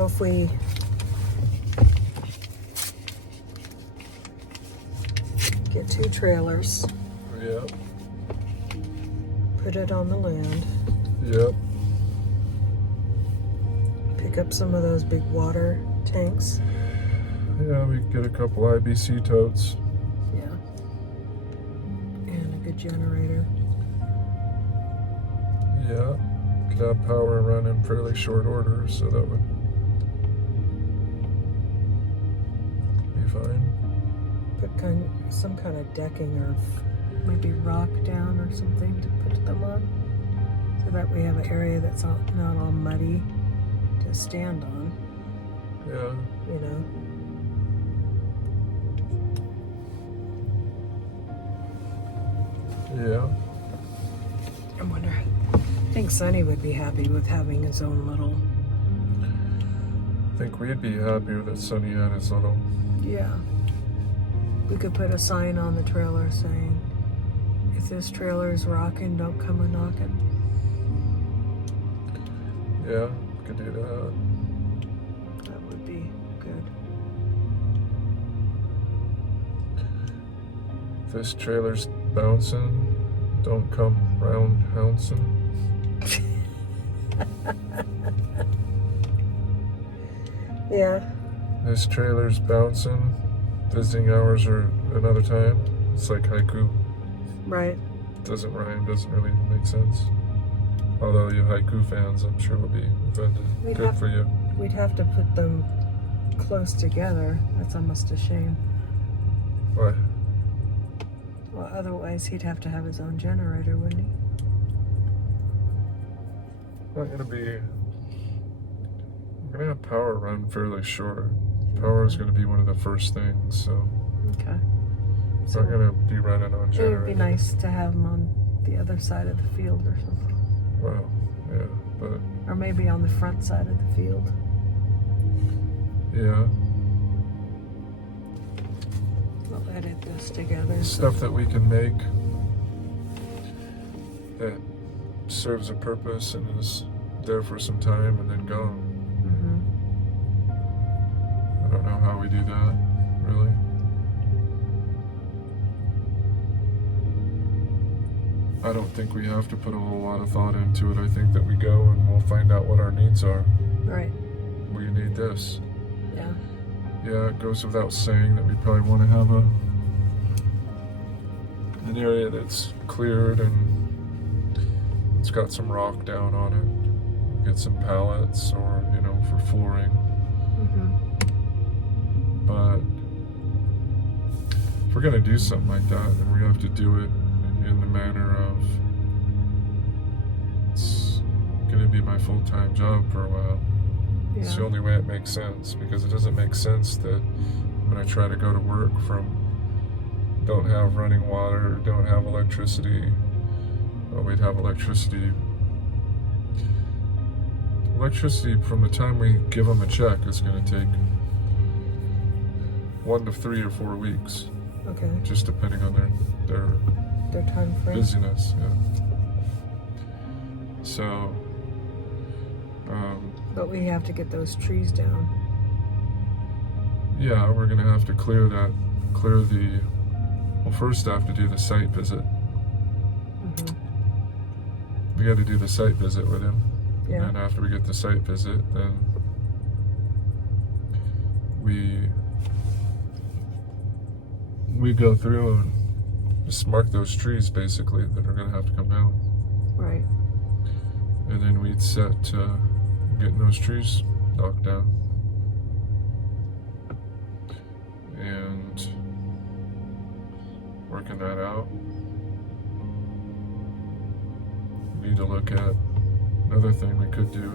If we get 2 trailers, Yep. put it on the land, Yep. pick up some of those big water tanks. Yeah, we could get a couple IBC totes. Yeah. And a good generator. Yeah. Could have power run in fairly short order, so that would be fine. Put some kind of decking or maybe rock down or something to put them on, so that we have an area that's not all muddy to stand on. Yeah. You know. Yeah. I wonder. I think Sonny would be happy with having his own little. I think we'd be happier that Sonny had his little. Yeah. We could put a sign on the trailer saying, "If this trailer is rocking, don't come a knocking." Yeah, could do that. That would be good. If this trailer's bouncing, don't come round houncing. Yeah. This trailer's bouncing. Visiting hours are another time. It's like haiku. Right. Doesn't rhyme, doesn't really make sense. Although you haiku fans, I'm sure will be offended. Good for you. We'd have to put them close together. That's almost a shame. Why? Well, otherwise he'd have to have his own generator, wouldn't he? Not gonna be. We're gonna have power run fairly short. Power is gonna be one of the first things, so. Okay. So we're gonna be running on generator. It would be nice to have them on the other side of the field or something. Well, yeah, but. Or maybe on the front side of the field. Yeah. We'll edit this together. Stuff that we can make that serves a purpose and is there for some time and then gone. I don't know how we do that, really. I don't think we have to put a whole lot of thought into it. I think that we go and we'll find out what our needs are. Right. We need this. Yeah. Yeah, it goes without saying that we probably want to have an area that's cleared and it's got some rock down on it. Get some pallets or, for flooring. But if we're going to do something like that, then we have to do it in the manner of it's going to be my full-time job for a while. Yeah. It's the only way it makes sense, because it doesn't make sense that I'm going to try to go to work from don't have running water, don't have electricity. Well, we'd have electricity. Electricity from the time we give them a check is going to take 1 to 3 or 4 weeks. Okay. Just depending on their time frame. busyness. Yeah. So. But we have to get those trees down. Yeah, we're gonna have to clear the. Well, first I have to do the site visit. We got to do the site visit with him. Yeah. And after we get the site visit, then we go through and just mark those trees basically that are going to have to come down. Right. And then we'd set getting those trees knocked down. And working that out. We need to look at another thing we could do.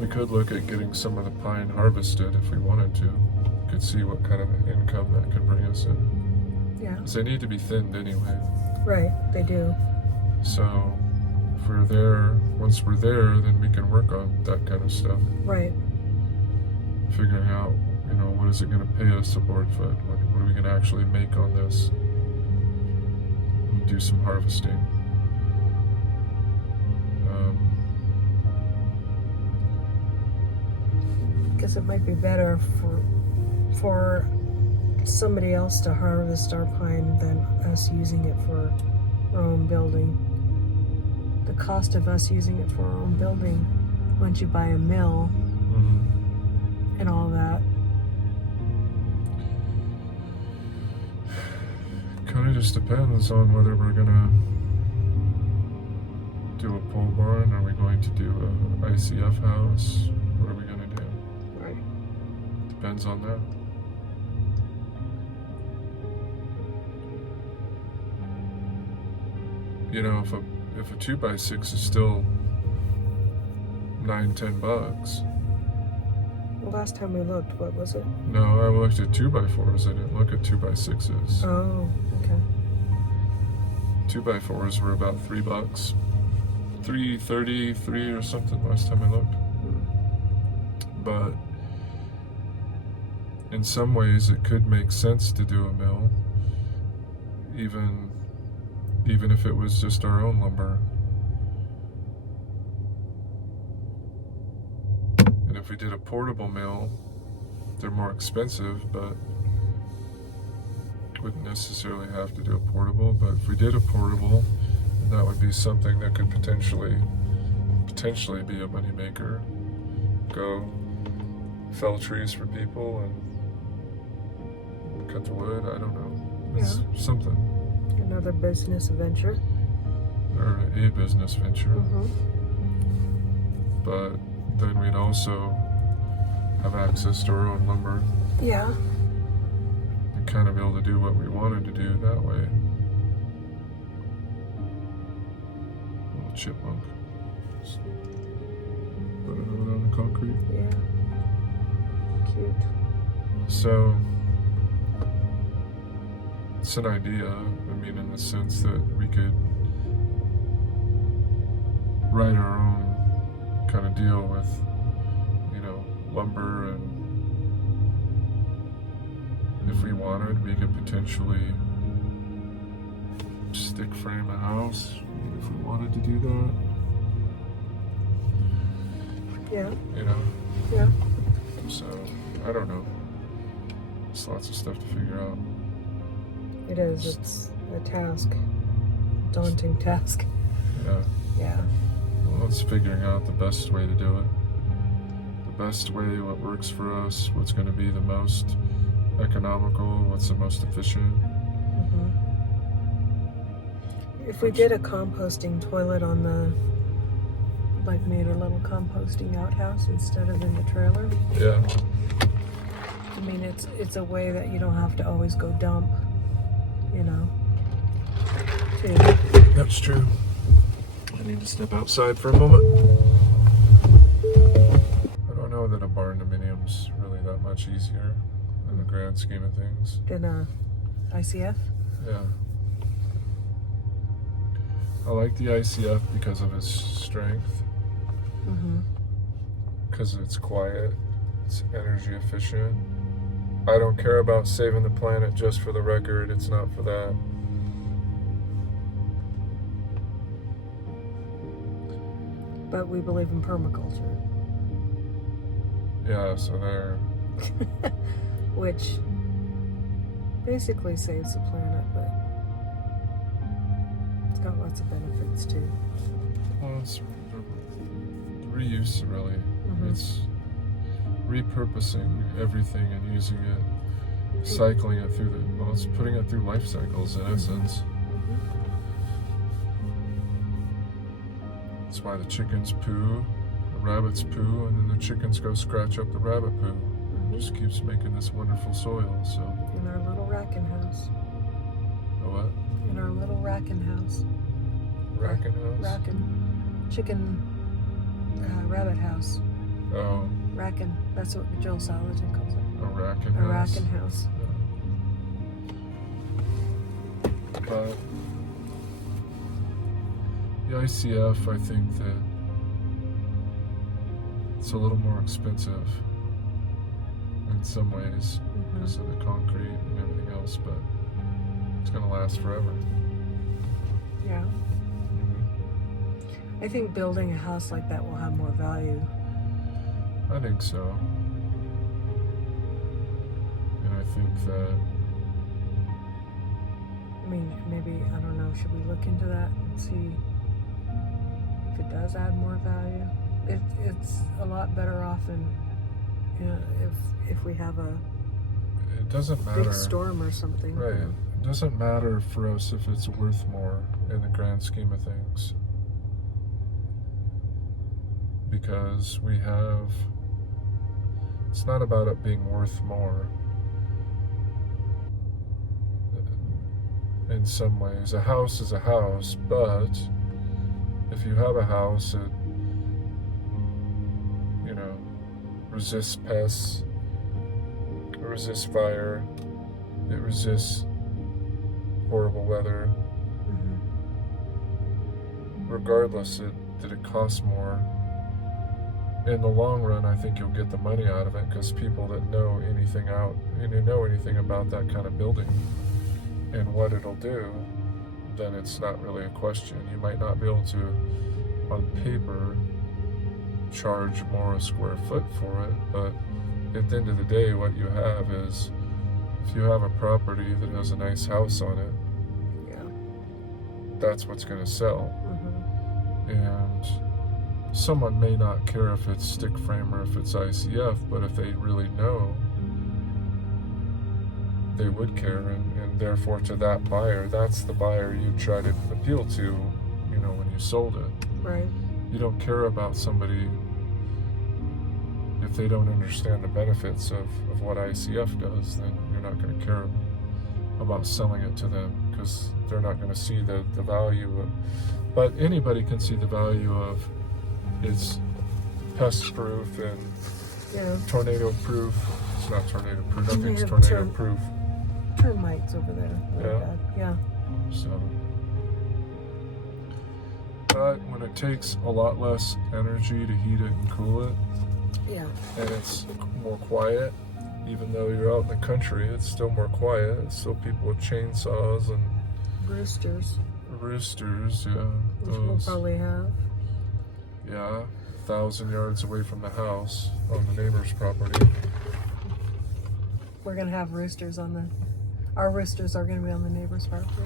We could look at getting some of the pine harvested if we wanted to. Could see what kind of income that could bring us in. Yeah. Because they need to be thinned anyway. Right, they do. So if we're there, once we're there, then we can work on that kind of stuff. Right. Figuring out, what is it going to pay us a board foot? What are we going to actually make on this? And do some harvesting. because it might be better for somebody else to harvest our pine than us using it for our own building. The cost of us using it for our own building, once you buy a mill and all that. Kind of just depends on whether we're gonna do a pole barn. Are we going to do a ICF house? What are we gonna do? Right. Depends on that. You know, if a 2x6 is still $9-10. The last time we looked, what was it? No, I looked at 2x4s. I didn't look at 2x6s. Oh, okay. 2x4s were about $3, $3.33 or something last time I looked. But in some ways, it could make sense to do a mill, even if it was just our own lumber. And if we did a portable mill, they're more expensive, but wouldn't necessarily have to do a portable. But if we did a portable, then that would be something that could potentially be a moneymaker. Go fell trees for people and cut the wood. I don't know. It's something. Another business venture. Or a business venture. But then we'd also have access to our own lumber. Yeah. And kind of be able to do what we wanted to do that way. Little chipmunk. Just put it on the concrete. Yeah. Cute. So it's an idea. I mean, in the sense that we could write our own kind of deal with, you know, lumber, and if we wanted, we could potentially stick frame a house if we wanted to do that. Yeah. You know? Yeah. So, I don't know. There's lots of stuff to figure out. It is. It's a task. Daunting task. Yeah. Yeah. Well, it's figuring out the best way to do it. The best way, what works for us, what's going to be the most economical, what's the most efficient. If we did a composting toilet on the, like made a little composting outhouse instead of in the trailer. Yeah. I mean, it's a way that you don't have to always go dump, you know, too. That's true. I need to step outside for a moment. I don't know that a barn dominium's really that much easier in the grand scheme of things. Then ICF? Yeah. I like the ICF because of its strength. Because it's quiet, it's energy efficient. I don't care about saving the planet, just for the record. It's not for that. But we believe in permaculture. Yeah, so there. Which basically saves the planet, but it's got lots of benefits too. Well, it's reuse, really. It's repurposing everything and using it, cycling it through it's putting it through life cycles in essence. That's why the chickens poo, the rabbits poo, and then the chickens go scratch up the rabbit poo. It just keeps making this wonderful soil. So in our little racking house. A what? In our little racking house. Racking house? Racking. Chicken rabbit house. Oh. Racking. That's what Joel Salatin calls it. A racking A house? racking house. Yeah. But the ICF, I think that it's a little more expensive in some ways because of the concrete and everything else, but it's going to last forever. Yeah. I think building a house like that will have more value. I think so. think that I mean, maybe, I don't know, should we look into that and see if it does add more value? It's a lot better off in, you know, if we have a it doesn't matter. big storm or something. Right. It doesn't matter for us if it's worth more in the grand scheme of things. Because we have, it's not about it being worth more. In some ways, a house is a house, but if you have a house, it, you know, resists pests, it resists fire, it resists horrible weather. Regardless that it costs more, in the long run, I think you'll get the money out of it, because people that know anything about that kind of building and what it'll do, then it's not really a question. You might not be able to, on paper, charge more a square foot for it, but at the end of the day, what you have is, if you have a property that has a nice house on it, that's what's going to sell. And someone may not care if it's stick frame or if it's ICF, but if they really know, they would care, and therefore to that buyer, that's the buyer you try to appeal to, you know, when you sold it. Right. You don't care about somebody if they don't understand the benefits of what ICF does, then you're not going to care about selling it to them, because they're not going to see the value of, but anybody can see the value of it's pest proof and tornado proof. It's not tornado proof, nothing's tornado proof. Termites over there. Really bad. Yeah. So, but when it takes a lot less energy to heat it and cool it, and it's more quiet, even though you're out in the country, it's still more quiet. It's still people with chainsaws and roosters, which we'll probably have. 1,000 yards away from the house on the neighbor's property. We're gonna have roosters our roosters are gonna be on the neighbor's property.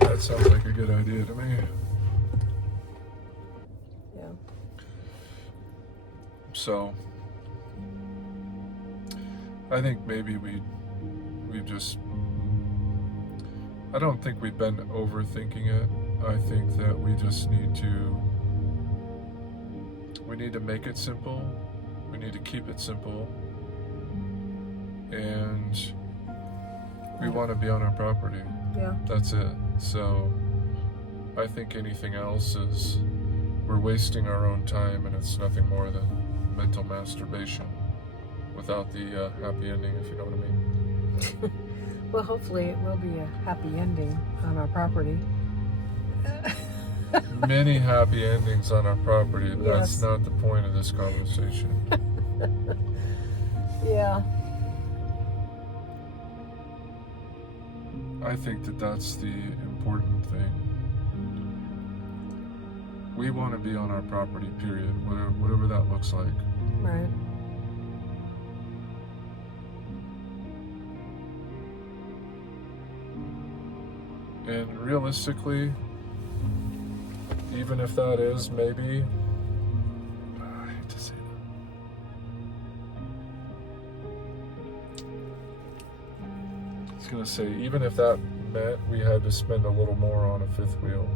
That sounds like a good idea to me. Yeah. So, I think maybe I don't think we've been overthinking it. I think that we just need to make it simple. We need to keep it simple. And we want to be on our property. Yeah. That's it. So I think anything else is, we're wasting our own time, and it's nothing more than mental masturbation without the happy ending, if you know what I mean. Well, hopefully it will be a happy ending on our property. Many happy endings on our property. Yes. That's not the point of this conversation. Yeah. I think that that's the important thing. We want to be on our property, period, whatever that looks like. Right. And realistically, even if that is maybe, I hate to say that. I was gonna say, even if that meant we had to spend a little more on a fifth wheel,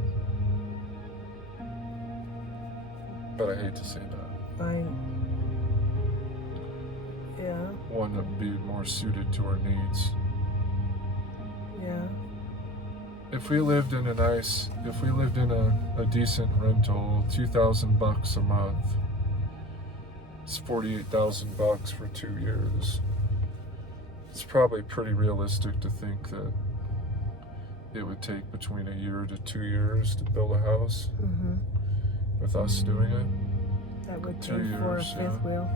but I hate to say that. Fine. Yeah. One that would be more suited to our needs. Yeah. If we lived in a decent rental, $2,000 a month, it's $48,000 for 2 years. It's probably pretty realistic to think that it would take between a year to 2 years to build a house. With us doing it. That would 2 pay for a years, fifth wheel.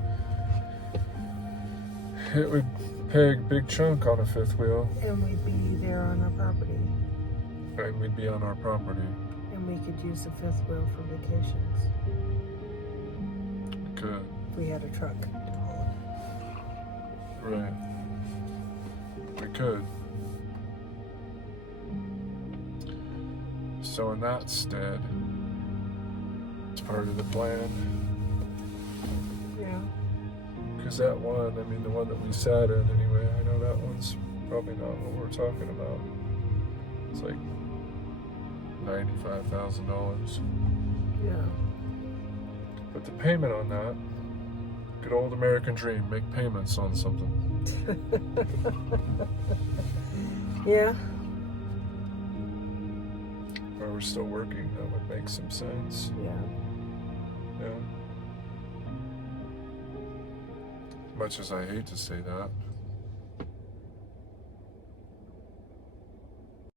It would pay a big chunk on a fifth wheel. And we'd be there on our property. And we'd be on our property. And we could use the fifth wheel for vacations. Good. If we had a truck. Right. could. So in that stead, it's part of the plan. Yeah. Because that one, I mean the one that we sat in anyway, I know that one's probably not what we're talking about. It's like $95,000. Yeah. But the payment on that, good old American dream, make payments on something. Yeah. While we're still working, that would make some sense. Yeah. Yeah. Much as I hate to say that.